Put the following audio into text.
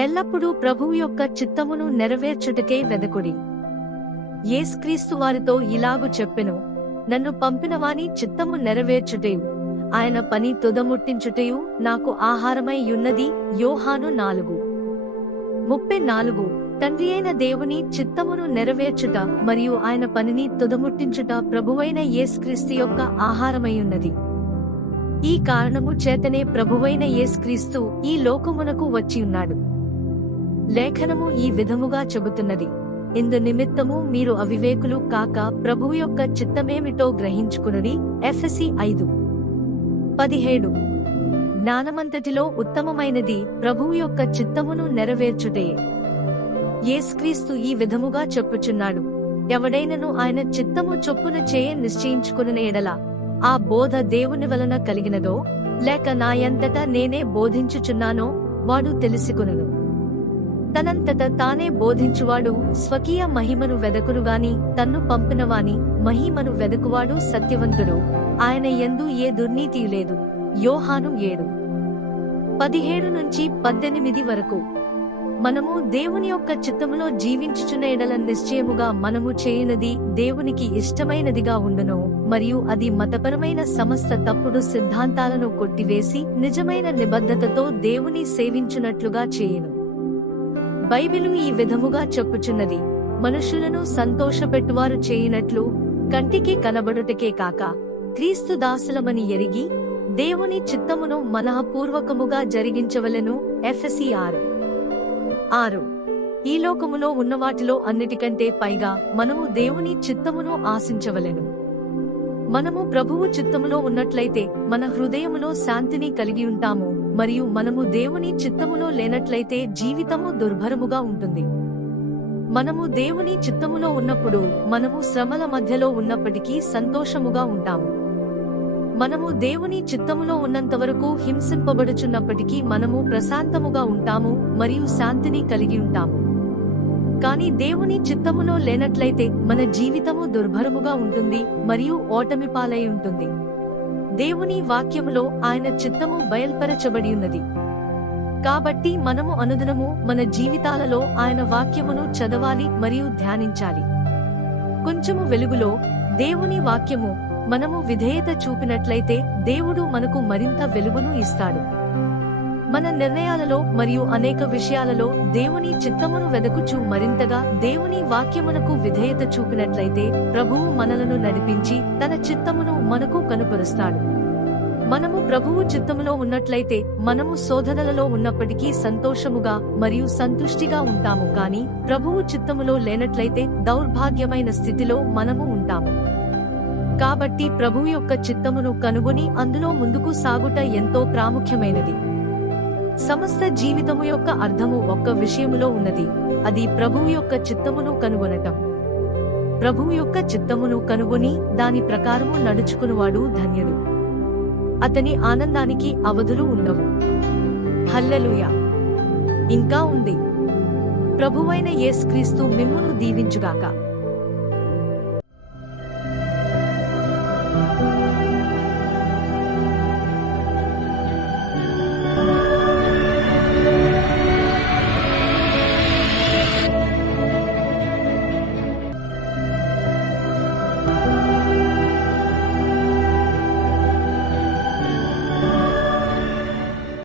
ఎల్లప్పుడూ ప్రభువు యొక్క చిత్తమును నెరవేర్చుటకే వెదకుడి. యేసుక్రీస్తు వారితో ఇలాగు చెప్పెను, నన్ను పంపినవాని చిత్తము నెరవేర్చుటయు ఆయన పని తుదముట్టించుటయు నాకు ఆహారమై యున్నది. యోహాను 4:34. తండ్రి అయిన దేవుని చిత్తమును నెరవేర్చుట మరియు ఆయన పనిని తుదముట్టించుట ప్రభువైన యేసుక్రీస్తు యొక్క ఆహారమైయున్నది. ఈ కారణము చేతనే ప్రభువైన యేసుక్రీస్తు ఈ లోకమునకు వచ్చియున్నాడు. లేఖనము ఈ విధముగా చెబుతున్నది, ఇందు నిమిత్తము మీరు అవివేకులు కాక ప్రభువు యొక్క చిత్తమేమిటో గ్రహించుకునుడి. ఎఫెసీ 5:17. జ్ఞానమంతటిలో ఉత్తమమైనది ప్రభువు యొక్క చిత్తమును నెరవేర్చుటయే. యేసుక్రీస్తు ఈ విధముగా చెప్పుచున్నాడు, ఎవడైనను ఆయన చిత్తము చొప్పున చేయ నిశ్చయించుకుని ఎడల ఆ బోధ దేవుని వలన కలిగినదో లేక నాయంతట నేనే బోధించుచున్నానో వాడు తెలిసికొనును. తనంతట తానే బోధించువాడు స్వకీయ మహిమను వెదకునుగాని తన్ను పంపినవాని మహిమను వెదకువాడు సత్యవంతుడు, ఆయన యందు ఏ దుర్నీతియు లేదు. యోహాను 7:17-18 వరకు. మనము దేవుని యొక్క చిత్తములో జీవించుచున్న ఎడల నిశ్చయముగా మనము చేయునది దేవునికి ఇష్టమైనదిగా ఉండును, మరియు అది మతపరమైన సమస్త తప్పుడు సిద్ధాంతాలను కొట్టివేసి నిజమైన నిబద్ధతతో దేవుని సేవించునట్లుగా చేయును. బైబిలు ఈ విధముగా చెప్పుచున్నది, మనుషులను సంతోషపెట్టువారు చేయునట్లు కంటికి కనబడుటకే కాక క్రీస్తు దాసులమని ఎరిగి దేవుని చిత్తమును మనఃపూర్వకముగా జరిగించవలెను. ఎఫెసీ 6:6. ఈ లోకములో ఉన్నవాటిలో అన్నిటికంటే పైగా మనము దేవుని చిత్తమును ఆశించవలెను. మనము ప్రభువు చిత్తములో ఉన్నట్లయితే మన హృదయములో శాంతిని కలిగి ఉంటాము, మరియు మనము దేవుని చిత్తములో లేనట్లయితే జీవితము దుర్భరముగా ఉంటుంది. మనము దేవుని చిత్తములో ఉన్నప్పుడు మనము శ్రమల మధ్యలో ఉన్నప్పటికీ సంతోషముగా ఉంటాము. మనము దేవుని చిత్తములో ఉన్నంతవరకు హింసింపబడుచున్నప్పటికీ మనము ప్రశాంతముగా ఉంటాము మరియు శాంతిని కలిగి ఉంటాము. కాని దేవుని చిత్తములో లేనట్లయితే మన జీవితము దుర్భరముగా ఉంటుంది మరియు ఓటమి పాలై ఉంటుంది. దేవుని వాక్యములో ఆయన చిత్తము బయల్పరచబడి ఉన్నది. కాబట్టి మనము అనుదినము మన జీవితాలలో ఆయన వాక్యమును చదవాలి మరియు ధ్యానించాలి. కొంచెము వెలుగులో దేవుని వాక్యము మనము విధేయత చూపినట్లయితే దేవుడు మనకు మరింత వెలుగును ఇస్తాడు. మన నిర్ణయాలలో మరియు అనేక విషయాలలో దేవుని చిత్తమును వెదకుచు మరింతగా దేవుని వాక్యమునకు విధేయత చూపినట్లయితే ప్రభువు మనలను నడిపించి తన చిత్తమును మనకు కనుపరుస్తాడు. మనము ప్రభువు చిత్తములో ఉన్నట్లయితే మనము శోధనలలో ఉన్నప్పటికీ సంతోషముగా మరియు సంతుష్టిగా ఉంటాము, కాని ప్రభువు చిత్తములో లేనట్లయితే దౌర్భాగ్యమైన స్థితిలో మనము ఉంటాము. కాబట్టి ప్రభువు యొక్క చిత్తమును కనుగొని అందులో ముందుకు సాగుట ఎంతో ప్రాముఖ్యమైనది. సమస్త జీవితము యొక్క అర్థము ఒక్క విషయములో ఉన్నది, అది ప్రభువు యొక్క చిత్తమును కనుగొనటం. ప్రభువు యొక్క చిత్తమును కనుగొని దాని ప్రకారము నడుచుకునివాడు ధన్యుడు. అతని ఆనందానికి అవధులు ఉండవు. హల్లెలూయా. ఇంకా ఉంది. ప్రభువైన యేసుక్రీస్తు మిమ్మును దీవించుగాక.